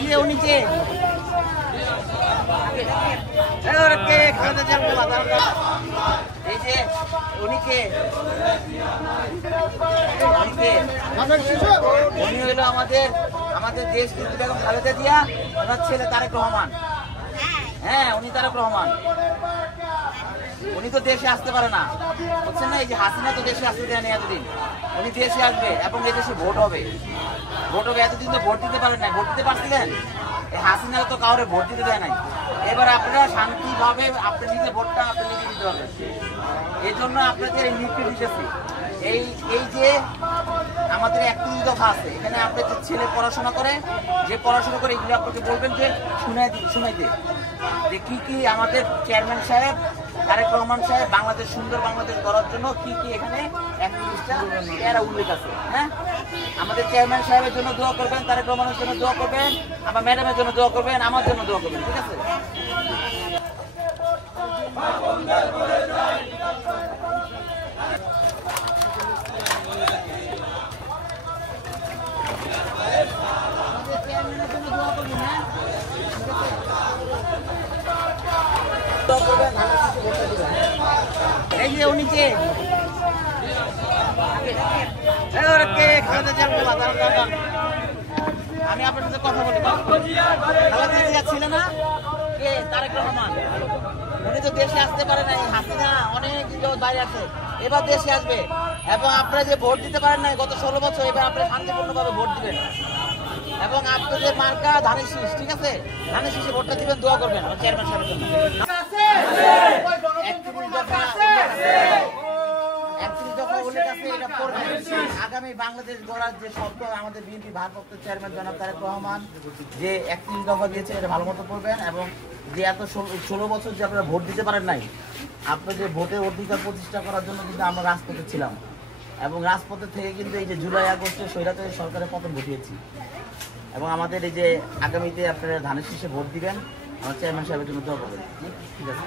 এই যে উনি কে এই যে উনি কে উনি হলো আমাদের দেশ বেগম খালেদা জিয়া, ওনার ছেলে তারেক রহমান। হ্যাঁ, উনি তারেক রহমান। উনি তো দেশে আসতে পারে না, বুঝছেন না? এই যে হাসিনা তো দেশে আসতে দেয় না এতদিন। উনি দেশে আসবে এবং এই দেশে ভোট হবে। এতদিন তো ভোট দিতে পারেন না। ভোট দিতে পারছিলেন? এই হাসিনা তো কাউরে ভোট দিতে দেয় নাই। এবার আপনারা শান্তিভাবে আপনি নিজে ভোটটা আপনি নিজে দিতে পারবেন। এই জন্য আপনাদের এই লিখতে দিতেছি। এই যে আমাদের 31 দফা আছে, এখানে আপনার যে ছেলে পড়াশোনা করে, এগুলো আপনাকে বলবেন যে শুনাইতে যে কি আমাদের চেয়ারম্যান সাহেব তারেক রহমান সাহেব বাংলাদেশ সুন্দর বাংলাদেশ গড়ার জন্য কি এখানে 31টা এরা উল্লেখ আছে। হ্যাঁ, আমাদের চেয়ারম্যান সাহেবের জন্য দোয়া করবেন, তারেক রহমানের জন্য দোয়া করবেন, আমার ম্যাডামের জন্য দোয়া করবেন, আমার জন্য দোয়া করবেন। ঠিক আছে? এই যে উনি কে আমি আপনার সাথে কথা বলি। খালেদা জিয়া ছিল না কে? তারেক রহমান। উনি তো দেশে আসতে পারে নাই। হাসিনা অনেক বাইরে আছে, এবার দেশে আসবে এবং আপনারা যে ভোট দিতে পারেন নাই গত 16 বছর, এবার আপনারা শান্তিপূর্ণভাবে ভোট দিবেন এবং আপনাদের মার্কা ধানের শীষ। ঠিক আছে? ধানের শীষে ভোটটা দিবেন, দোয়া করবেন চেয়ারম্যান সাহেবের জন্য। আগামী বাংলাদেশ গড়ার যে শব্দ আমাদের বিএনপি ভারপ্রাপ্ত চেয়ারম্যান জনাব তারেক রহমান যে 31 দফা দিয়েছে, এটা ভালো মতো পড়বেন এবং যে এত 16 বছর যে আপনারা ভোট দিতে পারেন নাই, আপনাদের ভোটের অধিকার প্রতিষ্ঠা করার জন্য কিন্তু আমরা রাজপথে ছিলাম এবং রাজপথে থেকে কিন্তু এই যে জুলাই আগস্টে স্বৈরাচারী সরকারের পতন ঘটিয়েছি এবং আমাদের এই যে আগামীতে আপনারা ধানের শীষে ভোট দিবেন, আমার চেয়ারম্যান সাহেবের জন্য দোয়া করবেন। ঠিক আছে?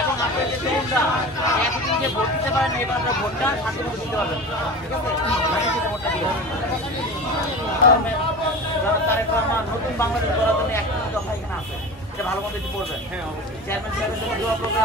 এবং আপনার যে তরুণরা এতদিন যে ভোট দিতে পারেন, এবার আমরা ভোটটা শান্তিমতো দিতে পারবেন। ঠিক আছে? ভোটটা দিয়ে তারেক রহমান নতুন বাংলাদেশ গড়ার জন্য 31 দফা এখানে আছে, এটা ভালো মতো একটু পড়বেন। হ্যাঁ, অবশ্যই চেয়ারম্যান সাহেবের জন্য দোয়া করবেন।